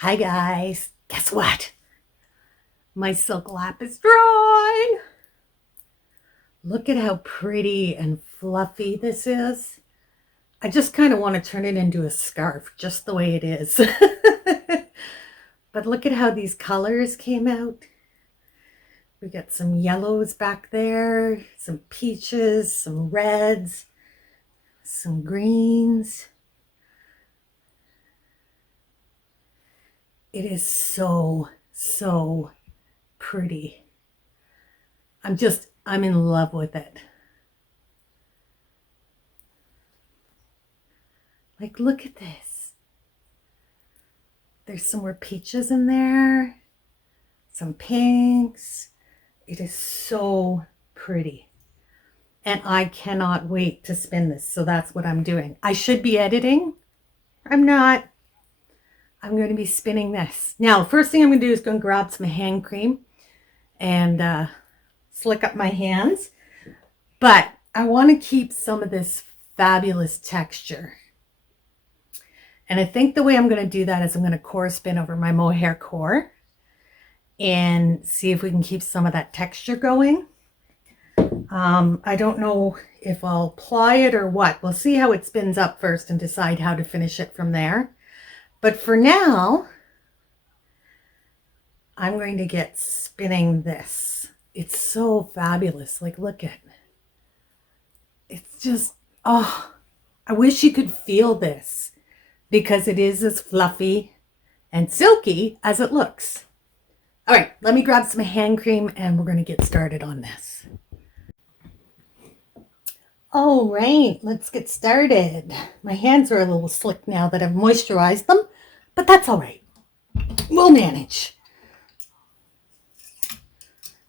Hi guys, guess what? My silk lap is dry. Look at how pretty and fluffy this is. I just kind of want to turn it into a scarf just the way it is. But look at how these colors came out. We got some yellows back there, some peaches, some reds, some greens. It is so pretty. I'm in love with it. Like, look at this. There's some more peaches in there, some pinks. It is so pretty. And I cannot wait to spin this. So that's what I'm doing. I should be editing. I'm not. I'm going to be spinning this. Now, first thing I'm going to do is go and grab some hand cream and slick up my hands. But I want to keep some of this fabulous texture. And I think the way I'm going to do that is I'm going to core spin over my mohair core and see if we can keep some of that texture going. I don't know if I'll ply it or what. We'll see how it spins up first and decide how to finish it from there. But for now, I'm going to get spinning this. It's so fabulous. Like, look at it. It's just, oh, I wish you could feel this because it is as fluffy and silky as it looks. All right, let me grab some hand cream and we're going to get started on this. All right, let's get started. My hands are a little slick now that I've moisturized them, but that's all right. We'll manage.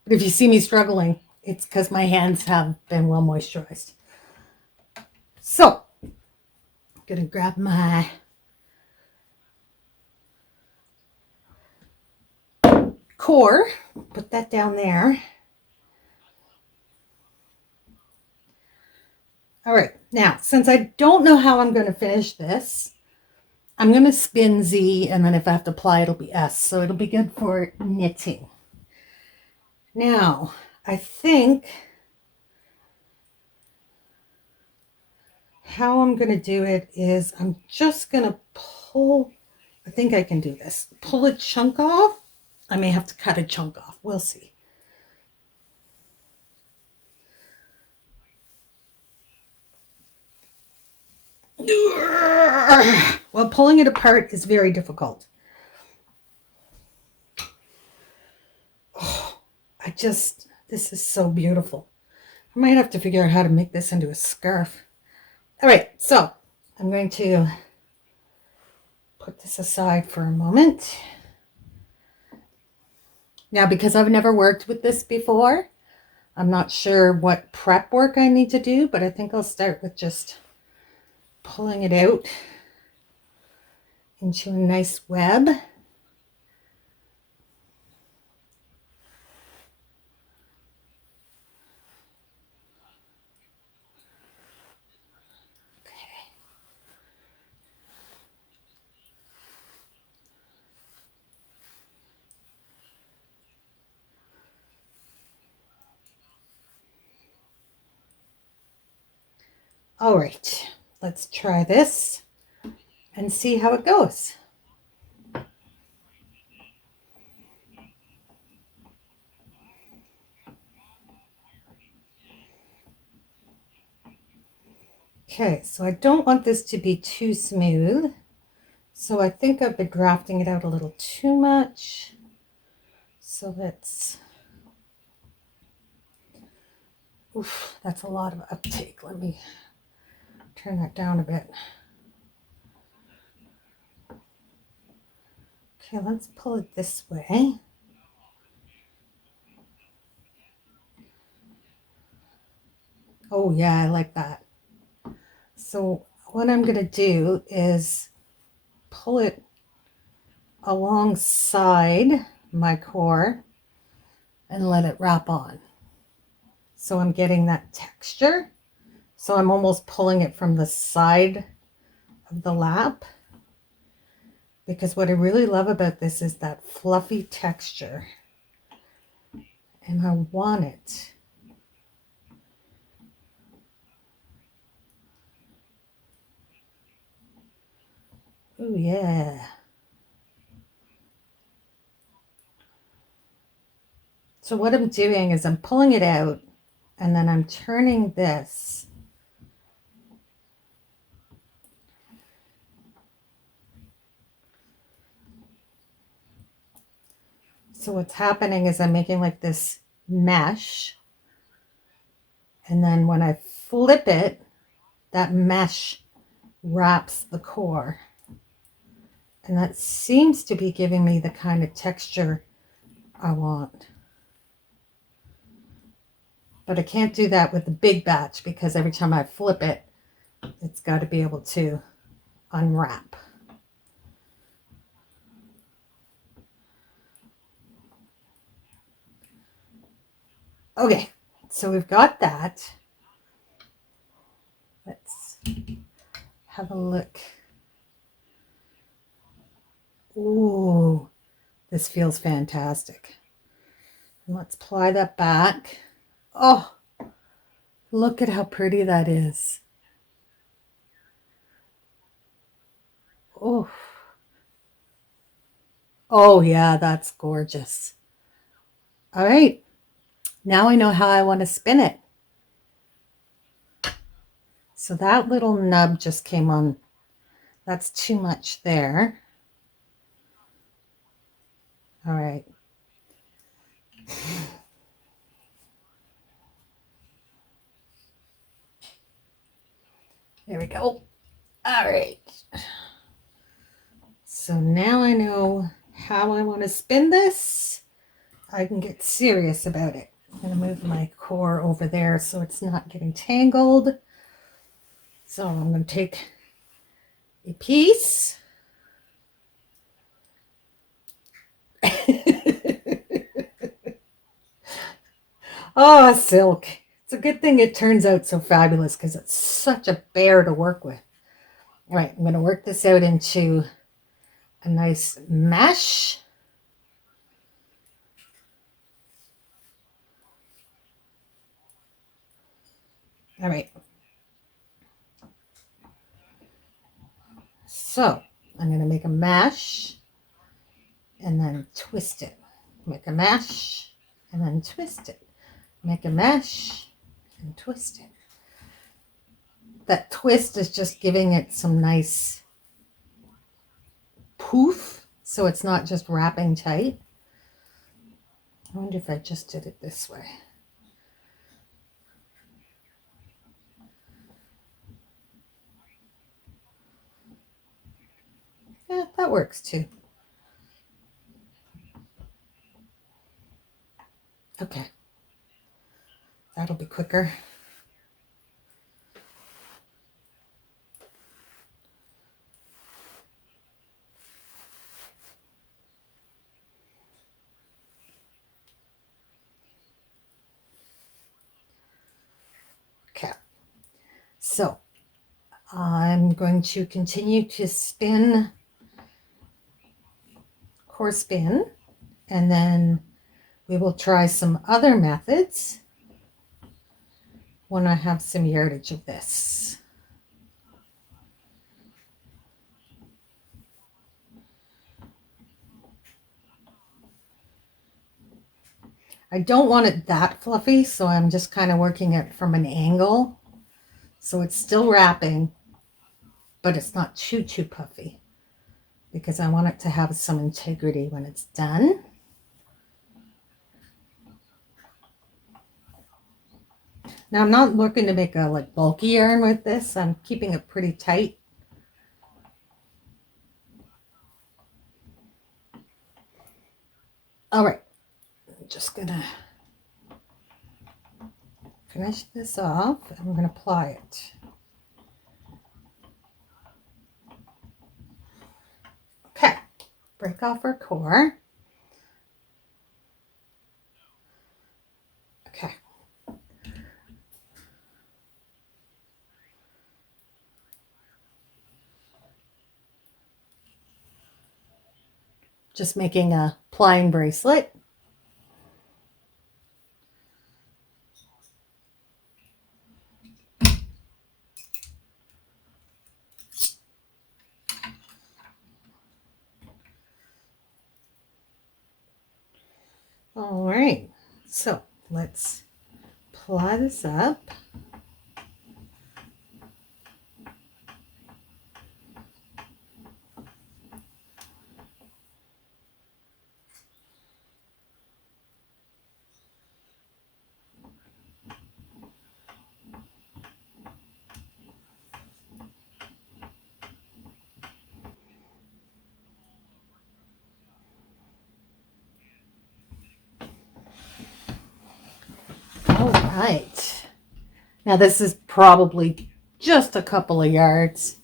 But if you see me struggling, it's because my hands have been well moisturized. So, I'm going to grab my core, put that down there. All right, now, since I don't know how I'm going to finish this, I'm going to spin Z, and then if I have to apply, it'll be S. So it'll be good for knitting. Now, I think how I'm going to do it is I'm just going to pull, I think I can do this, pull a chunk off. I may have to cut a chunk off. We'll see. Well, pulling it apart is very difficult. Oh, this is so beautiful. I might have to figure out how to make this into a scarf. All right, so I'm going to put this aside for a moment. Now, because I've never worked with this before, I'm not sure what prep work I need to do, but I think I'll start with just pulling it out into a nice web. All right, let's try this and see how it goes. Okay, so I don't want this to be too smooth. So I think I've been drafting it out a little too much. So that's a lot of uptake. Let me turn that down a bit. Okay, let's pull it this way. Oh yeah, I like that. So what I'm going to do is pull it alongside my core and let it wrap on. So I'm getting that texture. So I'm almost pulling it from the side of the lap. because what I really love about this is that fluffy texture. And I want it. Oh yeah. So what I'm doing is I'm pulling it out and then I'm turning this. So what's happening is I'm making like this mesh. And then when I flip it, that mesh wraps the core. And that seems to be giving me the kind of texture I want. But I can't do that with the big batch because every time I flip it, it's got to be able to unwrap. Okay, so we've got that. Let's have a look. Ooh, this feels fantastic. And let's ply that back. Oh, look at how pretty that is. Oh, oh yeah, that's gorgeous. All right, now I know how I want to spin it. So that little nub just came on. That's too much there. All right. There we go. All right. So now I know how I want to spin this. I can get serious about it. I'm going to move my core over there so it's not getting tangled. So I'm going to take a piece. Oh, silk. It's a good thing it turns out so fabulous because it's such a bear to work with. All right, I'm going to work this out into a nice mesh. All right. So I'm going to make a mesh and then twist it. Make a mesh and then twist it. Make a mesh and twist it. That twist is just giving it some nice poof, so it's not just wrapping tight. I wonder if I just did it this way. Yeah, that works too. Okay. That'll be quicker. Okay. So I'm going to continue to spin, core spin, and then we will try some other methods when I have some yardage of this. I don't want it that fluffy, so I'm just kind of working it from an angle. So it's still wrapping, but it's not too puffy because I want it to have some integrity when it's done. Now I'm not looking to make a like bulky yarn with this. I'm keeping it pretty tight. All right, I'm just gonna finish this off. I'm gonna ply it. Okay, break off our core. Okay. Just making a plying bracelet. All right, so let's ply this up. All right. Now this is probably just a couple of yards,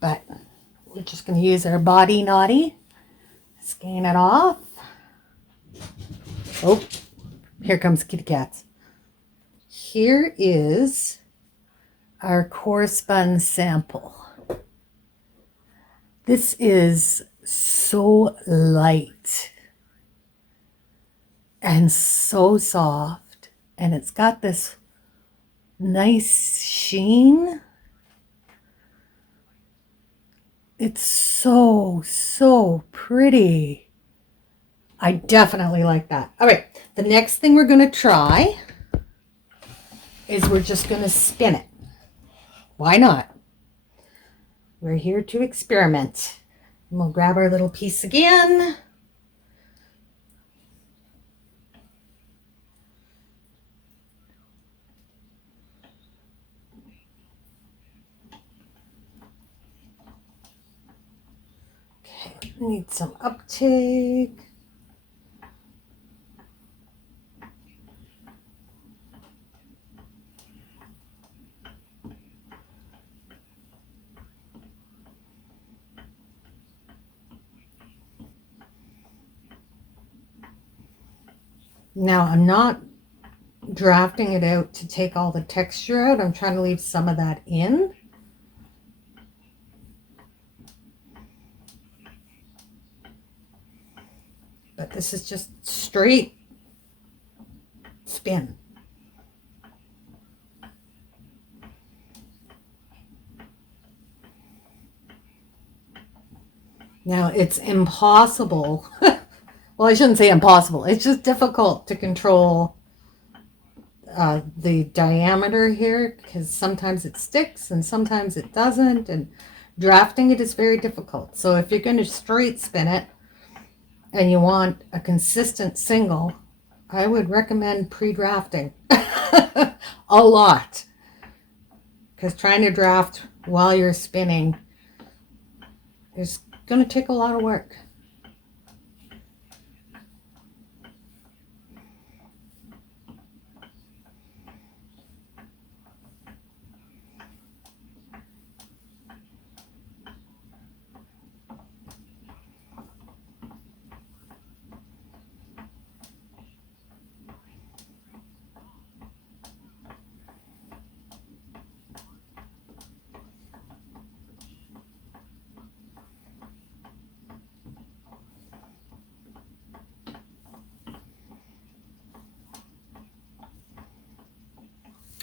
but we're just going to use our body knotty. Scan it off. Oh, here comes kitty cats. Here is our core spun sample. This is so light and so soft, and it's got this nice sheen. It's so pretty. I definitely like that. All right, the next thing we're going to try is we're just going to spin it. Why not? We're here to experiment. And we'll grab our little piece again. Okay, need some uptake. Now, I'm not drafting it out to take all the texture out. I'm trying to leave some of that in. But this is just straight spin. Now, it's impossible. Well, I shouldn't say impossible. It's just difficult to control the diameter here, because sometimes it sticks and sometimes it doesn't, and drafting it is very difficult. So if you're going to straight spin it and you want a consistent single, I would recommend pre-drafting a lot, because trying to draft while you're spinning is going to take a lot of work.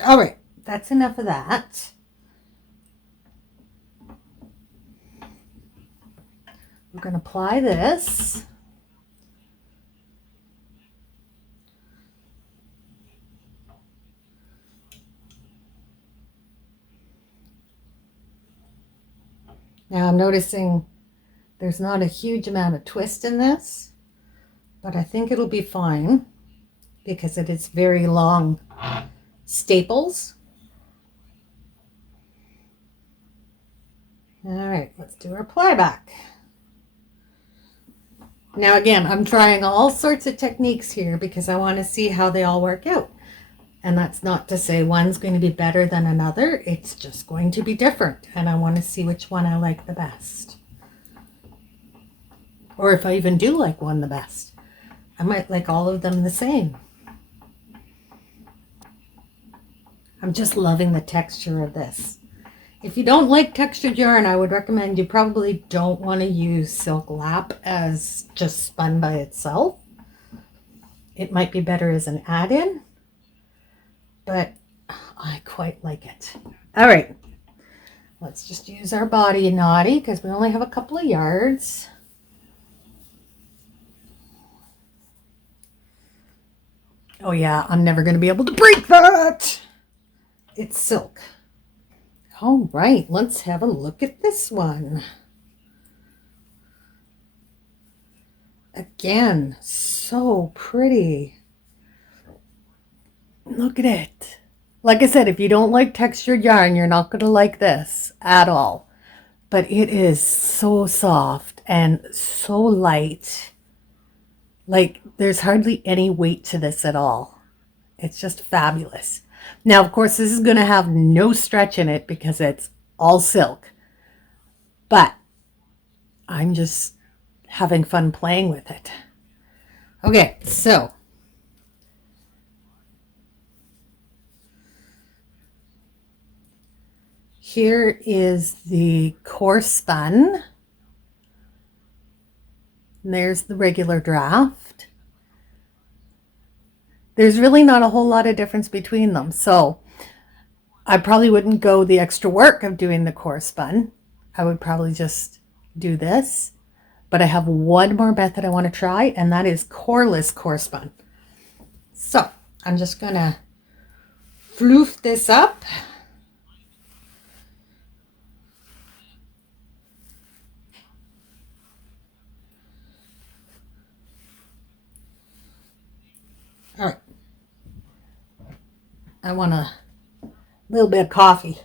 All right, that's enough of that. We're going to apply this. Now I'm noticing there's not a huge amount of twist in this, but I think it'll be fine because it is very long staples. All right, let's do our ply back. Now again, I'm trying all sorts of techniques here because I want to see how they all work out. And that's not to say one's going to be better than another. It's just going to be different. And I want to see which one I like the best. Or if I even do like one the best. I might like all of them the same. I'm just loving the texture of this. If you don't like textured yarn, I would recommend you probably don't want to use silk lap as just spun by itself. It might be better as an add-in, but I quite like it. All right, let's just use our body knotty because we only have a couple of yards. Oh yeah, I'm never going to be able to break that. It's silk. All right, let's have a look at this one. Again, so pretty. Look at it. Like I said, if you don't like textured yarn, you're not going to like this at all. But it is so soft and so light. Like, there's hardly any weight to this at all. It's just fabulous. Now, of course, this is going to have no stretch in it because it's all silk. But I'm just having fun playing with it. Okay, so here is the core spun. And there's the regular draft. There's really not a whole lot of difference between them. So I probably wouldn't go the extra work of doing the core spun. I would probably just do this. But I have one more method I want to try, and that is coreless core spun. So I'm just going to floof this up. All right. I want a little bit of coffee.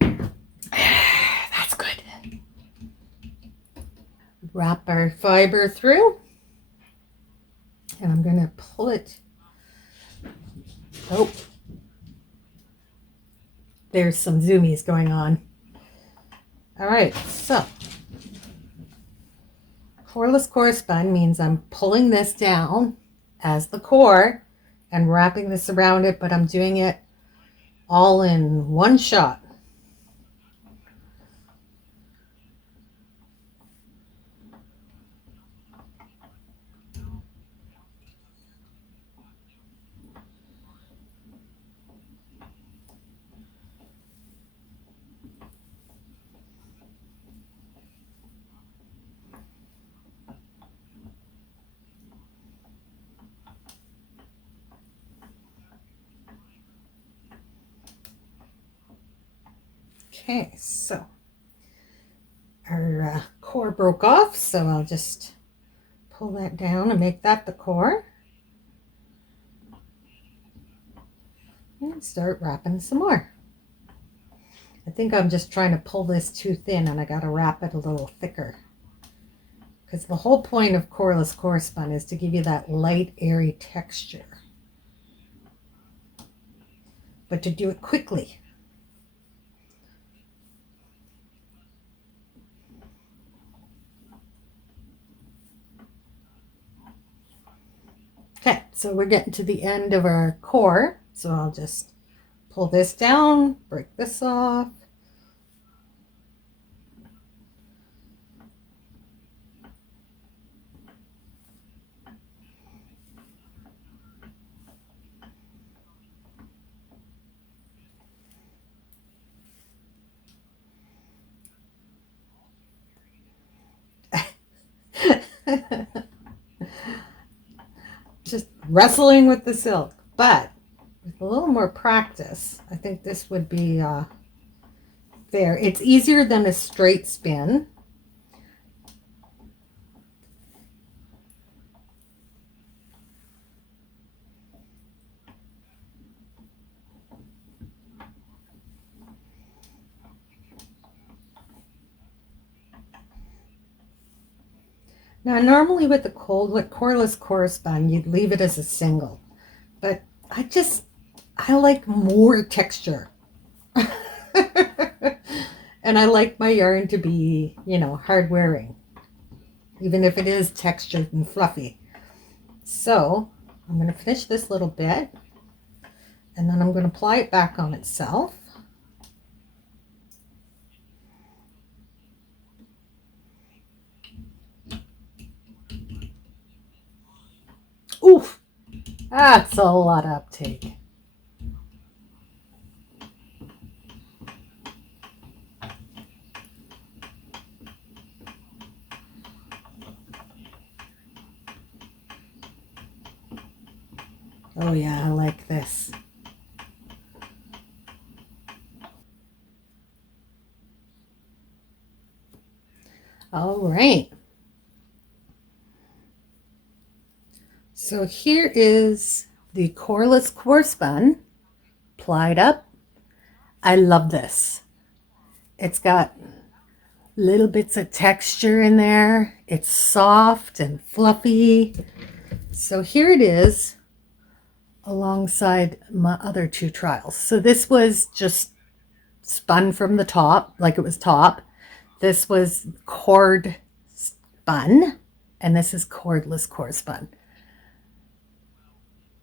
That's good. Wrap our fiber through. And I'm going to pull it. Oh, there's some zoomies going on. All right, so coreless core spun means I'm pulling this down as the core and wrapping this around it, but I'm doing it all in one shot. Okay, so our core broke off, so I'll just pull that down and make that the core. And start wrapping some more. I think I'm just trying to pull this too thin and I got to wrap it a little thicker. Because the whole point of coreless core spun is to give you that light, airy texture. But to do it quickly. Okay, so we're getting to the end of our core. So I'll just pull this down, break this off. Just wrestling with the silk, but with a little more practice, I think this would be fair. It's easier than a straight spin. Now, normally with the coreless core spun, you'd leave it as a single, but I like more texture. And I like my yarn to be, hard wearing, even if it is textured and fluffy. So I'm going to finish this little bit. And then I'm going to apply it back on itself. Oof, that's a lot of uptake. Oh yeah, I like this. All right. So here is the Coreless core spun, plied up. I love this. It's got little bits of texture in there. It's soft and fluffy. So here it is alongside my other two trials. So this was just spun from the top, like it was top. This was cord spun, and this is cordless core spun.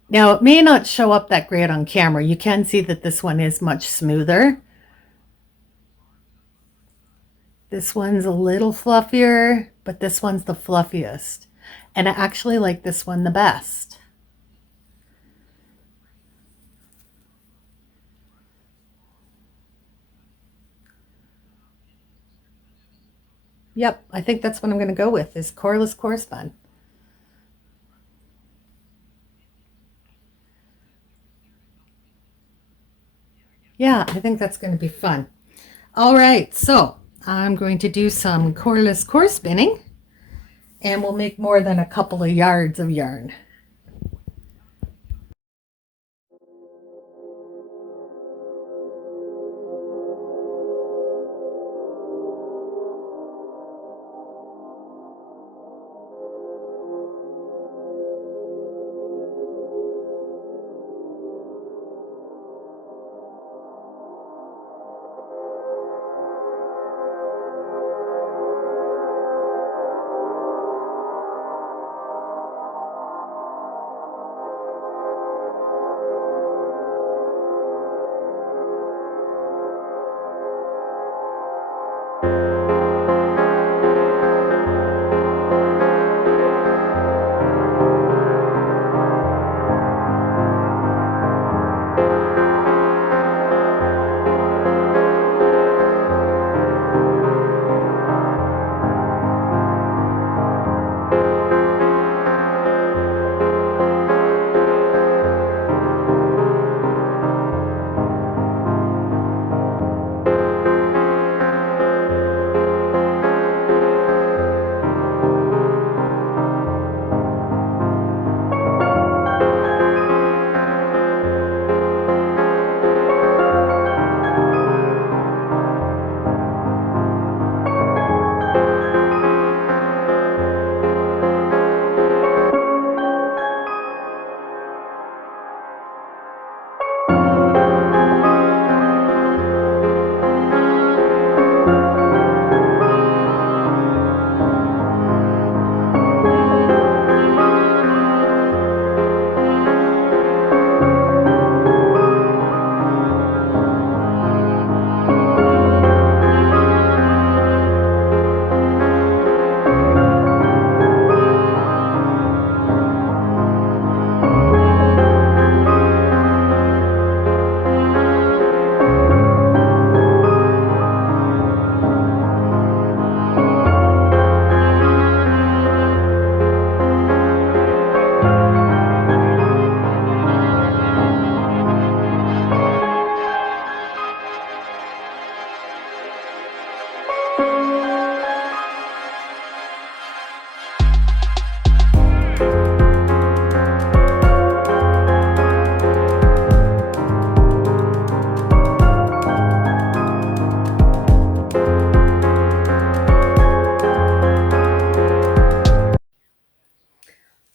Now, it may not show up that great on camera. You can see that this one is much smoother. This one's a little fluffier, but this one's the fluffiest. And I actually like this one the best. Yep, I think that's what I'm going to go with, is Coreless core spun. Yeah, I think that's going to be fun. All right, so I'm going to do some Coreless core spinning, and we'll make more than a couple of yards of yarn.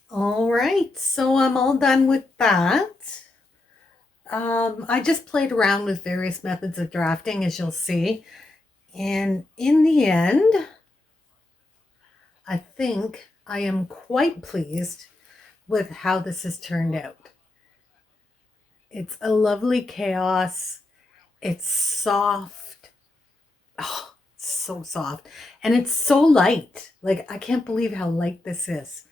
All right, so I'm all done with that. I just played around with various methods of drafting, as you'll see. And in the end, I think I am quite pleased with how this has turned out. It's a lovely chaos. It's soft. Oh, it's so soft. And it's so light. Like, I can't believe how light this is.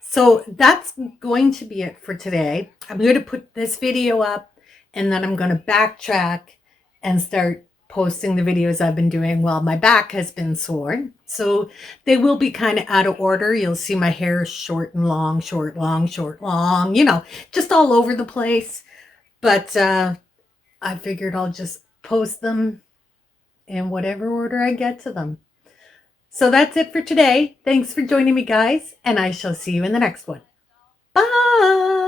So that's going to be it for today. I'm going to put this video up and then I'm going to backtrack and start posting the videos I've been doing while my back has been sore. So they will be kind of out of order. You'll see my hair short and long, short, long, short, long, just all over the place. But I figured I'll just post them in whatever order I get to them. So that's it for today. Thanks for joining me, guys, and I shall see you in the next one. Bye!